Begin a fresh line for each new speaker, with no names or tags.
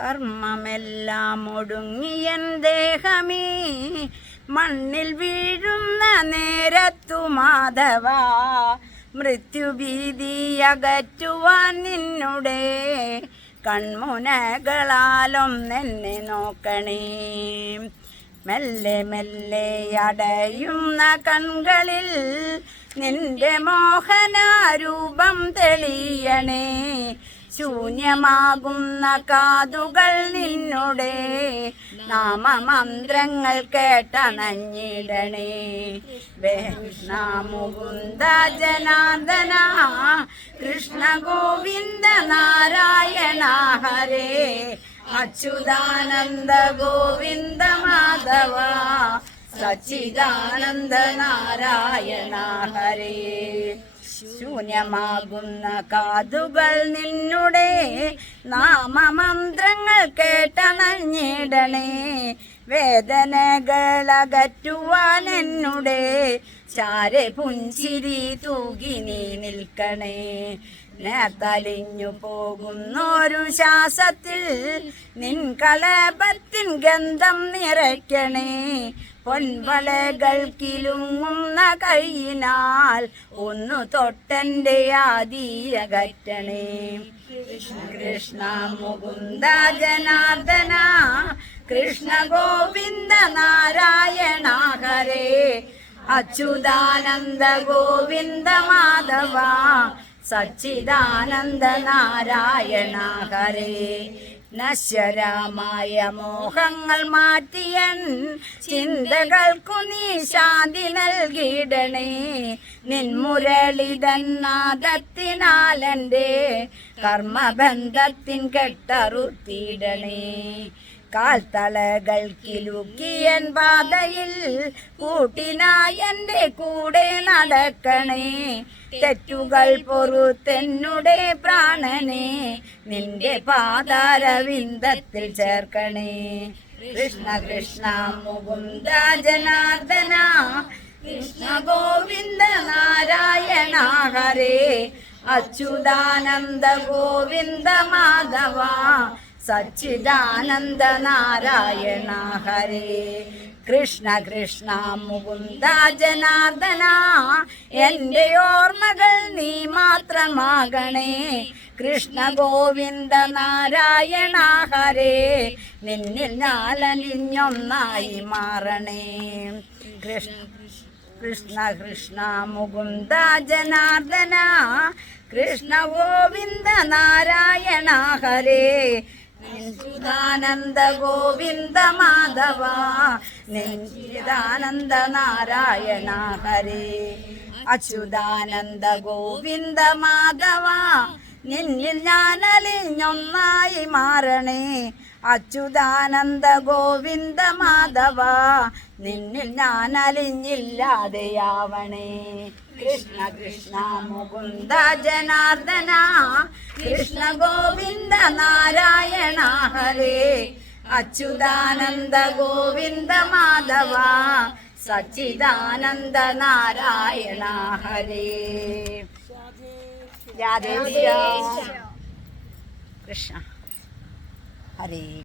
കർമ്മമെല്ലാം ഒടുങ്ങിയൻ ദേഹമേ. മണ്ണിൽ വീഴുന്ന നേരത്തു മാധവ. മൃത്യുഭീതി അകറ്റുവാൻ നിന്നുടെ. നിന്നെ നോക്കണേ. മെല്ലെ മെല്ലെ അടയുന്ന കൺകളിൽ നിന്റെ മോഹനാരൂപം തെളിയണേ. ശൂന്യമാകുന്ന കാതുകൾ നിന്നുടെ നാമമന്ത്രങ്ങൾ കേട്ടണഞ്ഞിടണേ. കൃഷ്ണ മുകുന്ദ ജനാർദ്ദന കൃഷ്ണ ഗോവിന്ദ നാരായണ ഹരേ. അച്യുതാനന്ദ ഗോവിന്ദ മാധവ സച്ചിദാനന്ദ നാരായണ ഹരേ. ശൂന്യമാകുന്ന കാതുകൾ നിന്നുടെ നാമമന്ത്രങ്ങൾ കേട്ടണഞ്ഞിടണേ. വേദനകൾ അകറ്റുവാൻ എന്നുടെ ചാരെ പുഞ്ചിരി തൂകി നീ നിൽക്കണേ. നേത്തലിഞ്ഞു പോകുന്നൊരു ശ്വാസത്തിൽ നിൻ കലപത്തിൻ ഗന്ധം നിറയ്ക്കണേ. പൊൻവളകൾ കിലുങ്ങുന്ന കൈയിനാൽ ഒന്നു തൊട്ടന്റെ ആദിയകറ്റണേ. കൃഷ്ണ മുകുന്ദ ജനാർദ്ദന കൃഷ്ണ ഗോവിന്ദ നാരായണ ഹരേ. അച്യുതാനന്ദ ഗോവിന്ദ മാധവ സച്ചിദാനന്ദ നാരായണ ഹരേ. നശ്വരമായ മോഹങ്ങൾ മാറ്റിയൻ ചിന്തകൾക്കു നീ ശാന്തി നൽകിയിടണേ നിൻമുരളിതൻ നാദത്തിനാലെന്റെ കർമ്മബന്ധത്തിൻ കെട്ടറുത്തിയിടണേ കിലുക്കിയൻ പാതയിൽ കൂട്ടിനായന്റെ കൂടെ നടക്കണേ. തെറ്റുകൾ പൊറുത്തെന്നുടെ പ്രാണനെ നിന്റെ പാതാരവിന്ദത്തിൽ ചേർക്കണേ. കൃഷ്ണ കൃഷ്ണ മുകുന്ദ ജനാർദന കൃഷ്ണ ഗോവിന്ദ നാരായണ ഹരേ. അച്യുതാനന്ദ ഗോവിന്ദ മാധവ. സച്ചിദാനന്ദ നാരായണ ഹരേ. കൃഷ്ണ കൃഷ്ണ മുകുന്ദ ജനാർദന എന്റെ ഓർമ്മകൾ നീ മാത്രമാകണേ. കൃഷ്ണ ഗോവിന്ദ നാരായണ ഹരേ. നിന്നിൽ ഞാലലിഞ്ഞൊന്നായി മാറണേ. കൃഷ്ണ കൃഷ്ണ കൃഷ്ണ മുകുന്ദ ജനാർദന കൃഷ്ണ ഗോവിന്ദ നാരായണ ഹരേ. നിൻചിദാനന്ദ ഗോവിന്ദ മാധവ നിൻചിദാനന്ദ നാരായണ ഹരേ. അച്യുതാനന്ദ ഗോവിന്ദ മാധവ നിന്നിൽ ഞാൻ അലിഞ്ഞൊന്നായി മാറണേ. അച്യുതാനന്ദ ഗോവിന്ദ മാധവ നിന്നിൽ ഞാൻ അലിഞ്ഞില്ലാതെയാവണേ കൃഷ്ണ കൃഷ്ണ മുകുന്ദ ജനാർദ്ദന കൃഷ്ണ ഗോവിന്ദ നാരായണ ഹരേ. അച്യുതാനന്ദ ഗോവിന്ദ മാധവ സച്ചിദാനന്ദ നാരായണ ഹരേ. కృష్ణ హరే